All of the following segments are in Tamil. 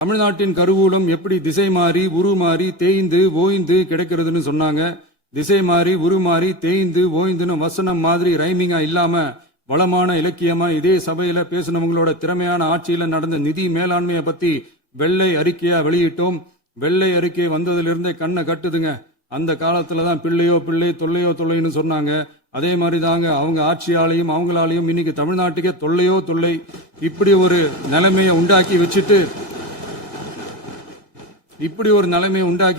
தமிழ்நாட்டின் கருவூலம் எப்படி திசை மாறி உருமாறி தேய்ந்து ஓய்ந்து கிடைக்கிறதுன்னு சொன்னாங்க. திசை மாறி உருமாறி தேய்ந்து ஓய்ந்துன்னு வசனம் மாதிரி ரைமிங்கா இல்லாம வளமான இலக்கியமா இதே சபையில பேசினவங்களோட திறமையான ஆட்சியில நடந்த நிதி மேலாண்மையை பத்தி வெள்ளை அறிக்கையா வெளியிட்டோம். வெள்ளை அறிக்கை வந்ததிலிருந்தே கண்ணை கட்டுதுங்க. அந்த காலத்துலதான் பிள்ளையோ பிள்ளை தொல்லையோ தொல்லைன்னு சொன்னாங்க. அதே மாதிரி தாங்க அவங்க ஆட்சியாலையும் அவங்களாலையும் இன்னைக்கு தமிழ்நாட்டுக்கே தொல்லையோ தொல்லை. இப்படி ஒரு நிலைமையை உண்டாக்கி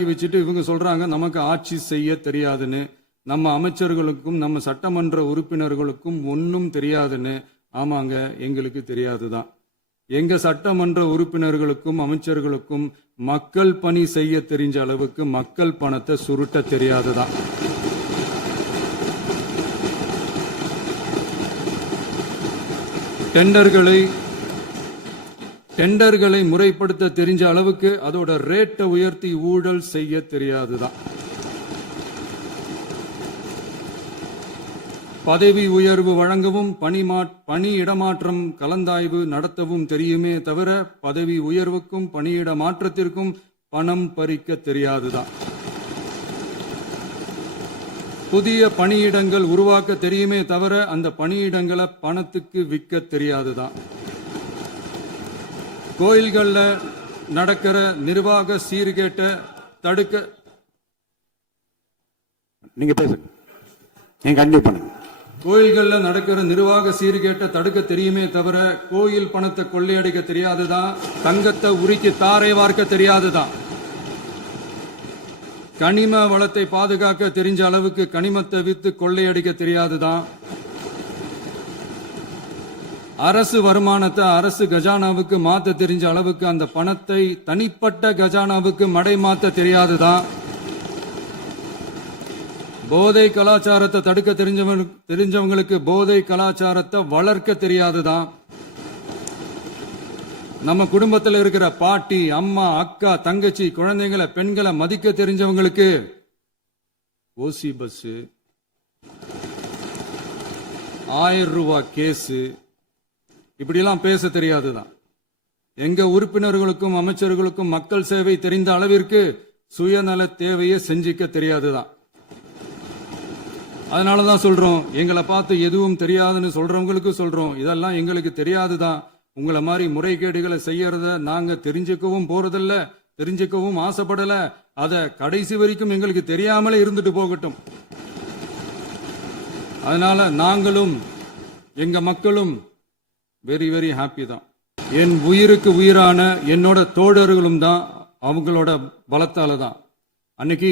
வச்சுட்டு இவங்க சொல்றாங்க நமக்கு ஆட்சி செய்ய தெரியாதுன்னு. நம்ம அமைச்சர்களுக்கும் நம்ம சட்டமன்ற உறுப்பினர்களுக்கும் ஒன்னும் தெரியாதுன்னு. ஆமாங்க, எங்களுக்கு தெரியாதுதான். எங்க சட்டமன்ற உறுப்பினர்களுக்கும் அமைச்சர்களுக்கும் மக்கள் பணி செய்ய தெரிஞ்ச அளவுக்கு மக்கள் பணத்தை சுருட்ட தெரியாதுதான். டெண்டர்களை முறைப்படுத்த தெரிஞ்ச அளவுக்கு அதோட ரேட்டை உயர்த்தி ஊழல் செய்ய தெரியாதுதான். பதவி உயர்வு வழங்கவும் பணி இடமாற்றம் கலந்தாய்வு நடத்தவும் தெரியுமே தவிர பதவி உயர்வுக்கும் பணியிட மாற்றத்திற்கும் பணம் பறிக்க தெரியாதுதான். புதிய பணியிடங்கள் உருவாக்க தெரியுமே தவிர அந்த பணியிடங்களை பணத்துக்கு விற்க தெரியாதுதான். கோயில்கள்ல நடக்கிற நிர்வாக சீர்கேட்ட தடுக்க நீங்க பேசுங்க, நீங்க கண்டிப்பா பண்ணுங்க. கோயில்கள்ல நடக்கிற நிர்வாக சீர்கேட்ட தடுக்க தெரியுமே தவிர கோயில் பணத்தை கொள்ளையடிக்க தெரியாதுதான். தங்கத்தை உருக்கி தாரை வார்க்க தெரியாதுதான். கனிம வளத்தை பாதுகாக்க தெரிஞ்ச அளவுக்கு கனிமத்தை வித்து கொள்ளையடிக்க தெரியாதுதான். அரசு வருமானத்தை அரசு கஜானாவுக்கு மாத்த தெரிஞ்ச அளவுக்கு அந்த பணத்தை தனிப்பட்ட கஜானாவுக்கு மடை மாத்த தெரியாதுதான். போதை கலாச்சாரத்தை தடுக்க தெரிஞ்சவங்களுக்கு போதை கலாச்சாரத்தை வளர்க்க தெரியாதுதான். நம்ம குடும்பத்தில் இருக்கிற பாட்டி, அம்மா, அக்கா, தங்கச்சி, குழந்தைங்களை, பெண்களை மதிக்க தெரிஞ்சவங்களுக்கு ஓசி பஸ், 1000 ரூபாய் கேஸ், இப்படிலாம் பேச தெரியாதுதான். எங்க உறுப்பினர்களுக்கும் அமைச்சர்களுக்கும் மக்கள் சேவை தெரிந்த அளவிற்கு சுயநல தேவையை செஞ்சிக்க தெரியாதுதான். அதனாலதான் சொல்றோம், எங்களை பார்த்து எதுவும் தெரியாதுன்னு சொல்றவங்களுக்கு சொல்றோம், இதெல்லாம் எங்களுக்கு தெரியாதுதான். உங்களை மாதிரி முறைகேடுகளை செய்யறத நாங்க தெரிஞ்சுக்கவும் போறதில்ல, தெரிஞ்சுக்கவும் ஆசைப்படல. அத கடைசி வரைக்கும் எங்களுக்கு தெரியாமலே இருந்துட்டு போகட்டும். அதனால நாங்களும் எங்க மக்களும் வெரி வெரி ஹாப்பி தான். என் உயிருக்கு உயிரான என்னோட தோழர்களும் தான் அவங்களோட பலத்தால தான். அன்னைக்கு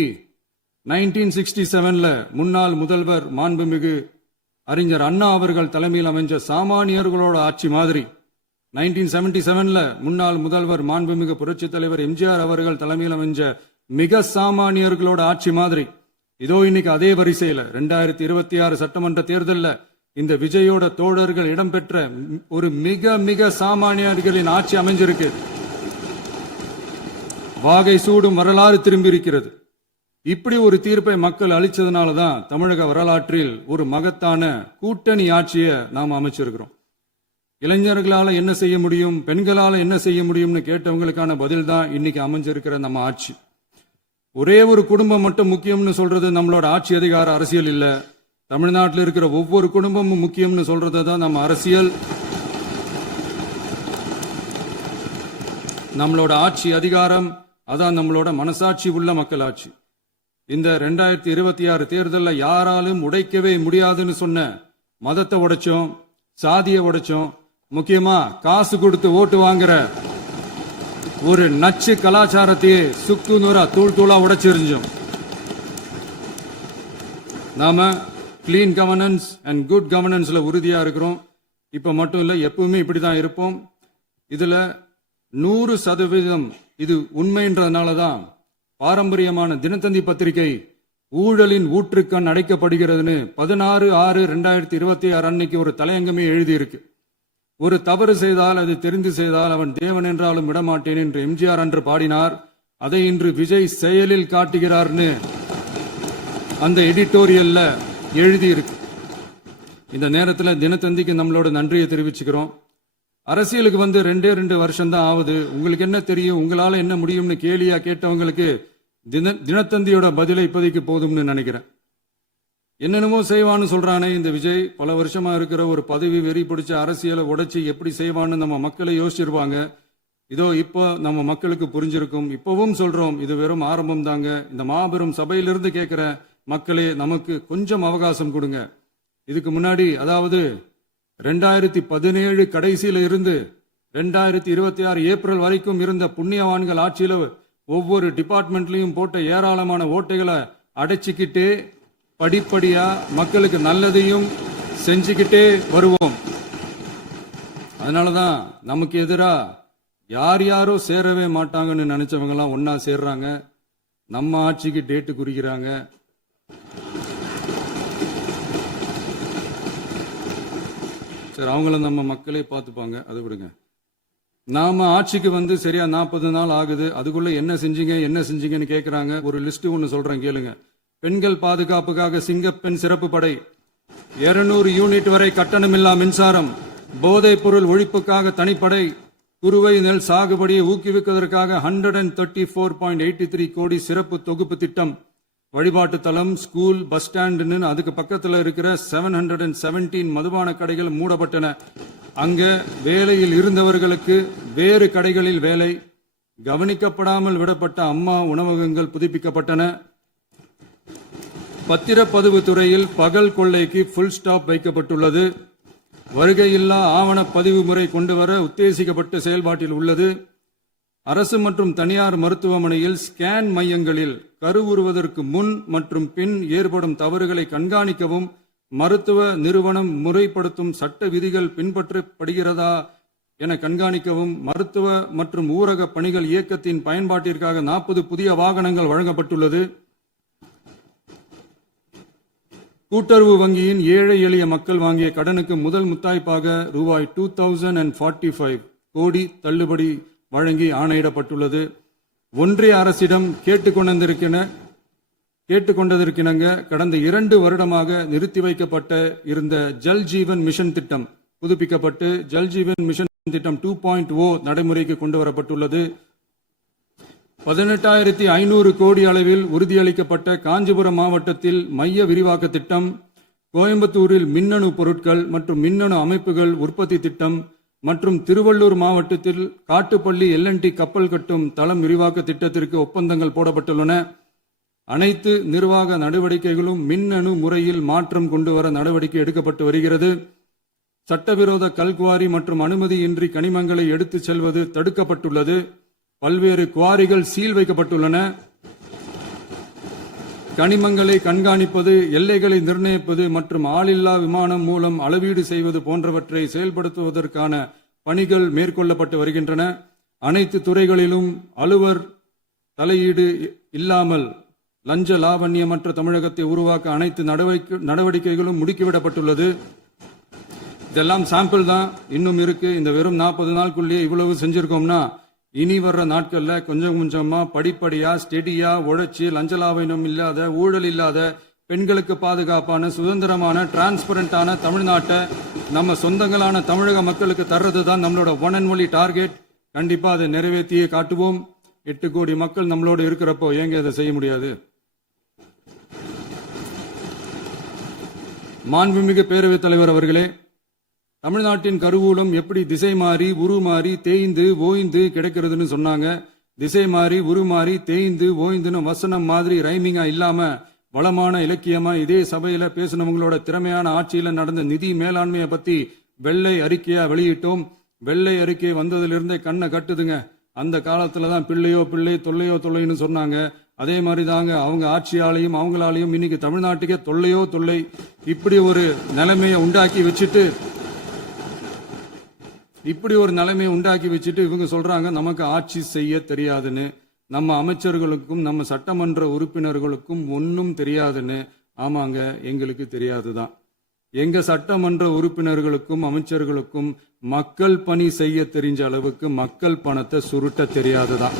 1967ல முன்னாள் முதல்வர் மாண்புமிகு அறிஞர் அண்ணா அவர்கள் தலைமையில் அமைஞ்ச சாமானியர்களோட ஆட்சி மாதிரி 1977ல முன்னாள் முதல்வர் மாண்புமிகு புரட்சி தலைவர் எம்ஜிஆர் அவர்கள் தலைமையில் அமைஞ்ச மிக சாமானியர்களோட ஆட்சி மாதிரி இதோ இன்னைக்கு அதே வரிசையில 2026 சட்டமன்ற தேர்தலில் இந்த விஜயோட தோழர்கள் இடம்பெற்ற ஒரு மிக மிக சாமானியர்களின் ஆட்சி அமைஞ்சிருக்கு. வாகை சூடும் வரலாறு திரும்பி இருக்கிறது. இப்படி ஒரு தீர்ப்பை மக்கள் அளிச்சதுனாலதான் தமிழக வரலாற்றில் ஒரு மகத்தான கூட்டணி ஆட்சியை நாம் அமைச்சிருக்கிறோம். இளைஞர்களால என்ன செய்ய முடியும், பெண்களால என்ன செய்ய முடியும்னு கேட்டவங்களுக்கான பதில் தான் இன்னைக்கு அமைஞ்சிருக்கிற நம்ம ஆட்சி. ஒரே ஒரு குடும்பம் மட்டும் முக்கியம்னு சொல்றது நம்மளோட ஆட்சி அதிகார அரசியல் இல்ல. தமிழ்நாட்டில் இருக்கிற ஒவ்வொரு குடும்பமும் முக்கியம்னு சொல்றது தான் நம்ம அரசியல். நம்மளோட ஆட்சி அதிகாரம் அதான் நம்மளோட மனசாட்சி உள்ள மக்கள் ஆட்சி. இந்த 2026 தேர்தலில் யாராலும் உடைக்கவே முடியாதுன்னு சொன்ன மதத்தை உடைச்சோம், சாதியை உடைச்சோம், முக்கியமா காசு கொடுத்து ஓட்டு வாங்குற ஒரு நச்சு கலாச்சாரத்தையே சுக்கு நூறா தூள் தூளா உடைச்சிருந்தோம். நாம கிளீன் கவர்னன்ஸ் அண்ட் குட் கவர்னன்ஸ்ல உறுதியா இருக்கிறோம். இப்ப மட்டும் இல்ல, எப்பவுமே இப்படிதான் இருப்போம். இதுல 100% இது உண்மைன்றதுனாலதான் பாரம்பரியமான தினத்தந்தி பத்திரிகை ஊழலின் ஊற்றுக்கண் அடைக்கப்படுகிறதுன்னு 16/6/2026 அன்னைக்கு ஒரு தலையங்கமே எழுதியிருக்கு. ஒரு தவறு செய்தால் அது தெரிந்து செய்தால் அவன் தேவன் என்றாலும் விடமாட்டேன் என்று எம்ஜிஆர் அன்று பாடினார். அதை இன்று விஜய் செயலில் காட்டுகிறார்னு அந்த எடிட்டோரியல்ல எழுதியிருக்கு. இந்த நேரத்தில் தினத்தந்திக்கு நம்மளோட நன்றியை தெரிவிச்சுக்கிறோம். அரசியலுக்கு வந்து 2 வருஷம் தான் ஆகுது, உங்களுக்கு என்ன தெரியும், உங்களால என்ன முடியும்னு கேலியா கேட்டவங்களுக்கு தினத்தந்தியோட பதிலை இப்போதைக்கு போதும்னு நினைக்கிறேன். என்னென்னமோ செய்வான்னு சொல்றானே இந்த விஜய், பல வருஷமா இருக்கிற ஒரு பதவி வெறி பிடிச்ச அரசியலை உடைச்சி எப்படி செய்வான்னு நம்ம மக்களை யோசிச்சிருவாங்க. இதோ இப்போ நம்ம மக்களுக்கு புரிஞ்சிருக்கும். இப்பவும் சொல்றோம், இது வெறும் ஆரம்பம் தாங்க. இந்த மாபெரும் சபையிலிருந்து கேட்கிற மக்களே, நமக்கு கொஞ்சம் அவகாசம் கொடுங்க. இதுக்கு முன்னாடி, அதாவது 2017 கடைசியில இருந்து 2026 ஏப்ரல் வரைக்கும் இருந்த புண்ணியவான்கள் ஆட்சியில ஒவ்வொரு டிபார்ட்மெண்ட்லயும் போட்ட ஏராளமான ஓட்டைகளை அடைச்சிக்கிட்டே படிப்படியா மக்களுக்கு நல்லதையும் செஞ்சுக்கிட்டே வருவோம். அதனாலதான் நமக்கு எதிரா யார் யாரோ சேரவே மாட்டாங்கன்னு நினைச்சவங்க எல்லாம் ஒன்னா சேர்றாங்க. நம்ம ஆட்சிக்கு டேட்டு குறிக்கிறாங்க. சரி, அவங்கள நம்ம மக்களே பார்த்துப்பாங்க, அது விடுங்க. நாம ஆட்சிக்கு வந்து சரியா 40 நாள் ஆகுது. அதுக்குள்ள என்ன செஞ்சீங்கன்னு கேக்குறாங்க. ஒரு லிஸ்ட் ஒன்னு சொல்றேன் கேளுங்க. பெண்கள் பாதுகாப்புக்காக சிங்கப்பெண் சிறப்பு படை, 200 யூனிட் வரை கட்டணமில்லா மின்சாரம், போதைப் பொருள் ஒழிப்புக்காக தனிப்படை, குறுவை நெல் சாகுபடியை ஊக்குவிப்பதற்காக 134.83 கோடி சிறப்பு தொகுப்பு திட்டம், வழிபாட்டு தலம், ஸ்கூல், பஸ் ஸ்டாண்டுன்னு அதுக்கு பக்கத்துல இருக்கிற 717 மதுபான கடைகள் மூடப்பட்டன. அங்க வேலையில் இருந்தவர்களுக்கு வேறு கடைகளில் வேலை, கவனிக்கப்படாமல் விடப்பட்ட அம்மா உணவகங்கள் புதுப்பிக்கப்பட்டன. பத்திரப்பதிவு துறையில் பகல் கொள்ளைக்கு புல் ஸ்டாப் வைக்கப்பட்டுள்ளது. வருகையில்லா ஆவண பதிவு முறை கொண்டுவர உத்தேசிக்கப்பட்ட செயல்பாட்டில் உள்ளது. அரசு மற்றும் தனியார் மருத்துவமனையில் ஸ்கேன் மையங்களில் கருவுறுவதற்கு முன் மற்றும் பின் ஏற்படும் தவறுகளை கண்காணிக்கவும், மருத்துவ நிறுவனம் முறைப்படுத்தும் சட்ட விதிகள் பின்பற்றப்படுகிறதா என கண்காணிக்கவும், மருத்துவ மற்றும் ஊரக பணிகள் இயக்கத்தின் பயன்பாட்டிற்காக 40 புதிய வாகனங்கள் வழங்கப்பட்டுள்ளது. கூட்டுறவு வங்கியின் ஏழை எளிய மக்கள் வாங்கிய கடனுக்கு முதல் முத்தாய்ப்பாக ரூபாய் 2045 கோடி தள்ளுபடி வழங்கி ஆணையிடப்பட்டுள்ளது. ஒன்றிய அரசிடம் கேட்டுக்கொண்டதற்கிணங்க கடந்த 2 வருடமாக நிறுத்தி வைக்கப்பட்ட இருந்த ஜல் ஜீவன் மிஷன் திட்டம் புதுப்பிக்கப்பட்டு ஜல் ஜீவன் மிஷன் திட்டம் 2.0 நடைமுறைக்கு கொண்டு வரப்பட்டுள்ளது. 18,500 கோடி அளவில் உறுதியளிக்கப்பட்ட காஞ்சிபுரம் மாவட்டத்தில் மைய விரிவாக்க திட்டம், கோயம்புத்தூரில் மின்னணு பொருட்கள் மற்றும் மின்னணு அமைப்புகள் உற்பத்தி திட்டம் மற்றும் திருவள்ளூர் மாவட்டத்தில் காட்டுப்பள்ளி LNT கப்பல் கட்டும் தளம் விரிவாக்க திட்டத்திற்கு ஒப்பந்தங்கள் போடப்பட்டுள்ளன. அனைத்து நிர்வாக நடவடிக்கைகளும் மின்னணு முறையில் மாற்றம் கொண்டு வர நடவடிக்கை எடுக்கப்பட்டு வருகிறது. சட்டவிரோத கல்குவாரி மற்றும் அனுமதியின்றி கனிமங்களை எடுத்துச் செல்வது தடுக்கப்பட்டுள்ளது. பல்வேறு குவாரிகள் சீல் வைக்கப்பட்டுள்ளன. கனிமங்களை கண்காணிப்பது, எல்லைகளை நிர்ணயிப்பது மற்றும் ஆளில்லா விமானம் மூலம் அளவீடு செய்வது போன்றவற்றை செயல்படுத்துவதற்கான பணிகள் மேற்கொள்ளப்பட்டு வருகின்றன. அனைத்து துறைகளிலும் அலுவலர் தலையீடு இல்லாமல் லஞ்ச லாவண்யமற்ற தமிழகத்தை உருவாக்க அனைத்து நடவடிக்கைகளும் முடுக்கிவிடப்பட்டுள்ளது. இதெல்லாம் சாம்பிள் தான், இன்னும் இருக்கு. இந்த வெறும் 40 நாளுக்குள்ளேயே இவ்வளவு செஞ்சிருக்கோம்னா, இனி வர்ற நாட்கள்ல கொஞ்சம் கொஞ்சமா படிப்படியா ஸ்டெடியா உழைச்சி லஞ்சலாவணம் இல்லாத, ஊழல் இல்லாத, பெண்களுக்கு பாதுகாப்பான, சுதந்திரமான, டிரான்ஸ்பரண்டான தமிழ்நாட்டை நம்ம சொந்தங்களான தமிழக மக்களுக்கு தர்றது தான் நம்மளோட ஒன் அண்ட் ஒன்லி டார்கெட். கண்டிப்பா அதை நிறைவேற்றியே காட்டுவோம். 8 கோடி மக்கள் நம்மளோட இருக்கிறப்போ ஏங்க அதை செய்ய முடியாது? மாண்புமிகு பேரவைத் தலைவர் அவர்களே, தமிழ்நாட்டின் கருவூலம் எப்படி திசை மாறி உருமாறி தேய்ந்து ஓய்ந்து கிடக்கிறதுன்னு சொன்னாங்க. திசை மாறி உருமாறி தேய்ந்து ஓய்ந்துன்னு வசனம் மாதிரி ரைமிங்கா இல்லாம வளமான இலக்கியமா இதே சபையில பேசினவங்களோட திறமையான ஆட்சியில நடந்த நிதி மேலாண்மையை பத்தி வெள்ளை அறிக்கையா வெளியிட்டோம். வெள்ளை அறிக்கை வந்ததிலிருந்தே கண்ணை கட்டுதுங்க. அந்த காலத்துலதான் பிள்ளையோ பிள்ளை தொல்லையோ தொல்லைன்னு சொன்னாங்க. அதே மாதிரி தாங்க அவங்க ஆட்சியாலையும் அவங்களாலையும் இன்னைக்கு தமிழ்நாட்டுக்கே தொல்லையோ தொல்லை. இப்படி ஒரு நிலைமையை உண்டாக்கி வச்சுட்டு இவங்க சொல்றாங்க நமக்கு ஆட்சி செய்ய தெரியாதுன்னு. நம்ம அமைச்சர்களுக்கும் நம்ம சட்டமன்ற உறுப்பினர்களுக்கும் ஒன்னும் தெரியாதுன்னு. ஆமாங்க, எங்களுக்கு தெரியாதுதான். எங்க சட்டமன்ற உறுப்பினர்களுக்கும் அமைச்சர்களுக்கும் மக்கள் பணி செய்ய தெரிஞ்ச அளவுக்கு மக்கள் பணத்தை சுருட்ட தெரியாதுதான்.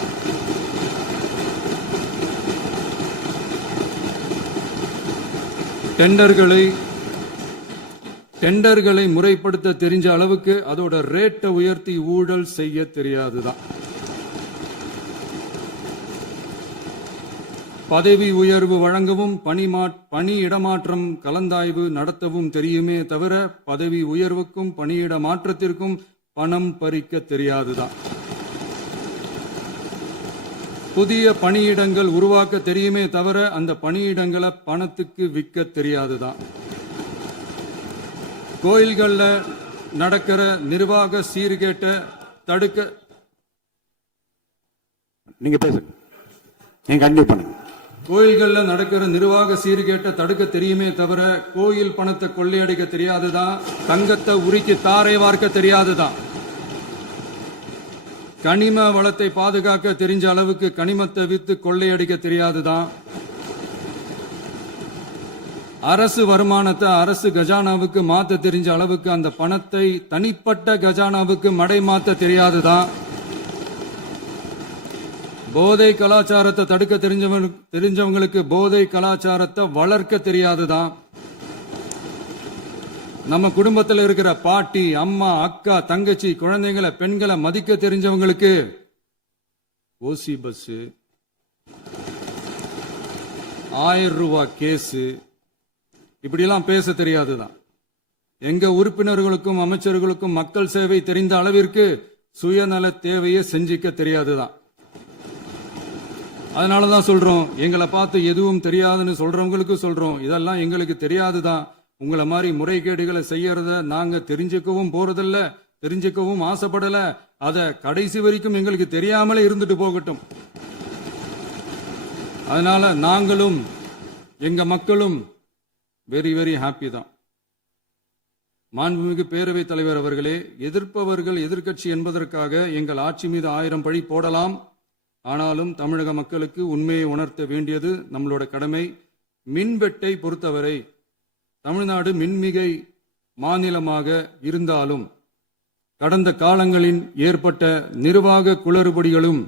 டெண்டர்களை முறைப்படுத்த தெரிஞ்ச அளவுக்கு அதோட ரேட்டை உயர்த்தி ஊழல் செய்ய தெரியாதுதான். பதவி உயர்வு வழங்கவும் பணி இடமாற்றம் கலந்தாய்வு நடத்தவும் தெரியுமே தவிர பதவி உயர்வுக்கும் பணியிட மாற்றத்திற்கும் பணம் பறிக்க தெரியாதுதான். புதிய பணியிடங்கள் உருவாக்க தெரியுமே தவிர அந்த பணியிடங்களை பணத்துக்கு விற்க தெரியாதுதான். கோயில்கள்ல நடக்கிற நிர்வாக சீர்கேட்டை தடுக்க நீங்க பேசுங்க. நீங்க கண்டினியூ பண்ணுங்க. கோயில்கள்ல நடக்கிற நிர்வாக சீர்கேட்டை தடுக்க தெரியுமே தவிர கோயில் பணத்தை கொள்ளையடிக்க தெரியாதுதான். தங்கத்தை உருக்கி தாரை வார்க்க தெரியாதுதான். கனிம வளத்தை பாதுகாக்க தெரிஞ்ச அளவுக்கு கனிமத்தை வித்து கொள்ளையடிக்க தெரியாதுதான். அரசு வருமானத்தை அரசு கஜானாவுக்கு மாத்த தெரிஞ்ச அளவுக்கு அந்த பணத்தை தனிப்பட்ட கஜானாவுக்கு மடை மாத்த தெரியாதுதான். போதை கலாச்சாரத்தை தடுக்க தெரிஞ்சவங்களுக்கு போதை கலாச்சாரத்தை வளர்க்க தெரியாதுதான். நம்ம குடும்பத்தில் இருக்கிற பாட்டி, அம்மா, அக்கா, தங்கச்சி, குழந்தைங்களை, பெண்களை மதிக்க தெரிஞ்சவங்களுக்கு ஓசி பஸ், 1000 ரூபாய் கேஸ், இப்படிலாம் பேச தெரியாதுதான். எங்க உறுப்பினர்களுக்கும் அமைச்சர்களுக்கும் மக்கள் சேவை தெரிந்த அளவிற்கு சுயநல தேவையை செஞ்சிக்க தெரியாதுதான். அதனாலதான் சொல்றோம், எங்களை பார்த்து எதுவும் தெரியாதுன்னு சொல்றவங்களுக்கு சொல்றோம், இதெல்லாம் எங்களுக்கு தெரியாதுதான். உங்களை மாதிரி முறைகேடுகளை செய்யறத நாங்க தெரிஞ்சுக்கவும் போறதில்ல, தெரிஞ்சுக்கவும் ஆசைப்படல. அத கடைசி வரைக்கும் எங்களுக்கு தெரியாமலே இருந்துட்டு போகட்டும். அதனால நாங்களும் எங்க மக்களும் வெரி வெரி ஹாப்பி தான். மாண்புமிகு பேரவைத் தலைவர் அவர்களே, எதிர்ப்பவர்கள் எதிர்க்கட்சி என்பதற்காக எங்கள் ஆட்சி மீது 1000 பழி போடலாம். ஆனாலும் தமிழக மக்களுக்கு உண்மையை உணர்த்த வேண்டியது நம்மளோட கடமை. மின்வெட்டை பொறுத்தவரை தமிழ்நாடு மின்மிகை மாநிலமாக இருந்தாலும் கடந்த காலங்களில் ஏற்பட்ட நிர்வாக குளறுபடிகளும்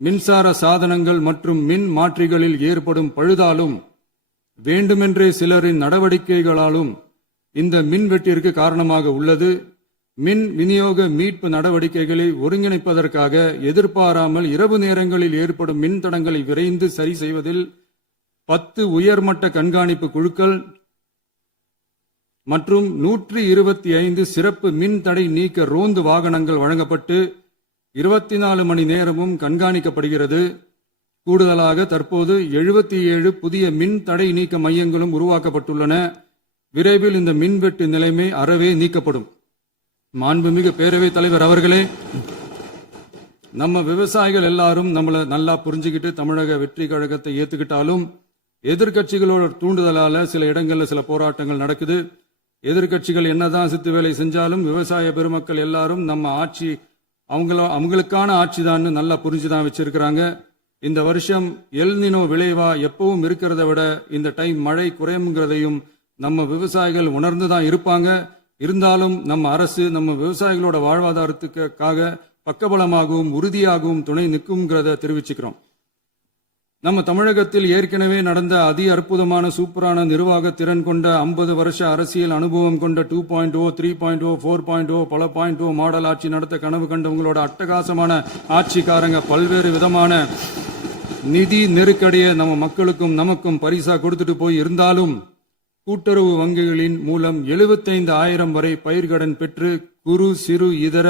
மின்சார சாதனங்கள் மற்றும் மின் மாற்றிகளில் ஏற்படும் பழுதாலும் வேண்டுமென்றே சிலரின் நடவடிக்கைகளாலும் இந்த மின்வெட்டிற்கு காரணமாக உள்ளது. மின் விநியோக மீட்பு நடவடிக்கைகளை ஒருங்கிணைப்பதற்காக எதிர்பாராமல் இரவு நேரங்களில் ஏற்படும் மின் தடங்களை விரைந்து சரி செய்வதில் 10 உயர்மட்ட கண்காணிப்பு குழுக்கள் மற்றும் 125 சிறப்பு மின் தடை நீக்க ரோந்து வாகனங்கள் வழங்கப்பட்டு 24 மணி நேரமும் கண்காணிக்கப்படுகிறது. கூடுதலாக தற்போது 77 புதிய மின் தடை நீக்க மையங்களும் உருவாக்கப்பட்டுள்ளன. விரைவில் இந்த மின்வெட்டு நிலைமை அறவே நீக்கப்படும். மாண்புமிகு பேரவைத் தலைவர் அவர்களே, நம்ம விவசாயிகள் எல்லாரும் நம்மளை நல்லா புரிஞ்சுக்கிட்டு தமிழக வெற்றி கழகத்தை ஏத்துக்கிட்டாலும் எதிர்கட்சிகளோட தூண்டுதலால சில இடங்கள்ல சில போராட்டங்கள் நடக்குது. எதிர்கட்சிகள் என்னதான் சித்து வேலை செஞ்சாலும் விவசாய பெருமக்கள் எல்லாரும் நம்ம ஆட்சி அவங்களுக்கான ஆட்சி தான் நல்லா புரிஞ்சுதான் வச்சிருக்கிறாங்க. இந்த வருஷம் எல்னினோ விளைவா எப்பவும் இருக்கிறத விட இந்த டைம் மழை குறையுங்கிறதையும் நம்ம விவசாயிகள் உணர்ந்துதான் இருப்பாங்க. இருந்தாலும் நம்ம அரசு நம்ம விவசாயிகளோட வாழ்வாதாரத்துக்காக பக்கபலமாகவும் உறுதியாகவும் துணை நிற்கும்ங்கிறத தெரிவிச்சுக்கிறோம். நம்ம தமிழகத்தில் ஏற்கனவே நடந்த அதி அற்புதமான சூப்பரான நிர்வாக திறன் கொண்ட 50 வருஷ அரசியல் அனுபவம் கொண்ட 2.0, 3.0, 4.0 பல 0.0 மாடல் ஆட்சி நடத்த கனவு கண்டவங்களோட அட்டகாசமான ஆட்சிக்காரங்க பல்வேறு விதமான நிதி நெருக்கடியை நம்ம மக்களுக்கும் நமக்கும் பரிசா கொடுத்துட்டு போய் இருந்தாலும் கூட்டுறவு வங்கிகளின் மூலம் 75,000 வரை பயிர்கடன் பெற்று குறு சிறு இதர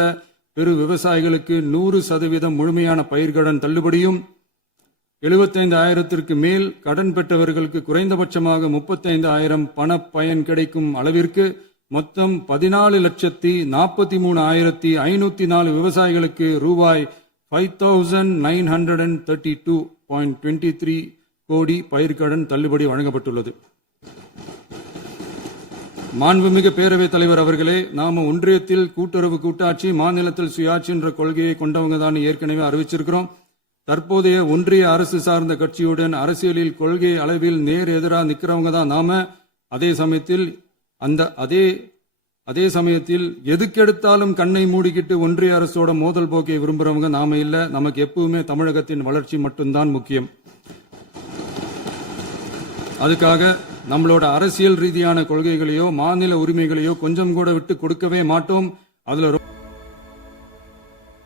பெரு விவசாயிகளுக்கு 100% முழுமையான பயிர்கடன் தள்ளுபடியும் 75,000க்கு மேல் கடன் பெற்றவர்களுக்கு குறைந்தபட்சமாக 35,000 பண பயன் கிடைக்கும் அளவிற்கு மொத்தம் 14,43,504 விவசாயிகளுக்கு ரூபாய் 5,932.23 கோடி பயிர்கடன் தள்ளுபடி வழங்கப்பட்டுள்ளது. மாண்புமிகு பேரவைத் தலைவர் அவர்களே, நாம ஒன்றியத்தில் கூட்டுறவு கூட்டாட்சி, மாநிலத்தில் சுயாட்சி என்ற கொள்கையை கொண்டவங்க தான் ஏற்கனவே அறிவிச்சிருக்கிறோம். தற்போதைய ஒன்றிய அரசு சார்ந்த கட்சியுடன் அரசியலில் கொள்கை அளவில் நேர் எதிராக நிற்கிறவங்க தான் நாம. அதே சமயத்தில் எதுக்கெடுத்தாலும் கண்ணை மூடிக்கிட்டு ஒன்றிய அரசோட மோதல் போக்கை விரும்புறவங்க நாம இல்ல. நமக்கு எப்பவுமே தமிழகத்தின் வளர்ச்சி மட்டும்தான் முக்கியம். அதுக்காக நம்மளோட அரசியல் ரீதியான கொள்கைகளையோ மாநில உரிமைகளையோ கொஞ்சம் கூட விட்டு கொடுக்கவே மாட்டோம். அதுல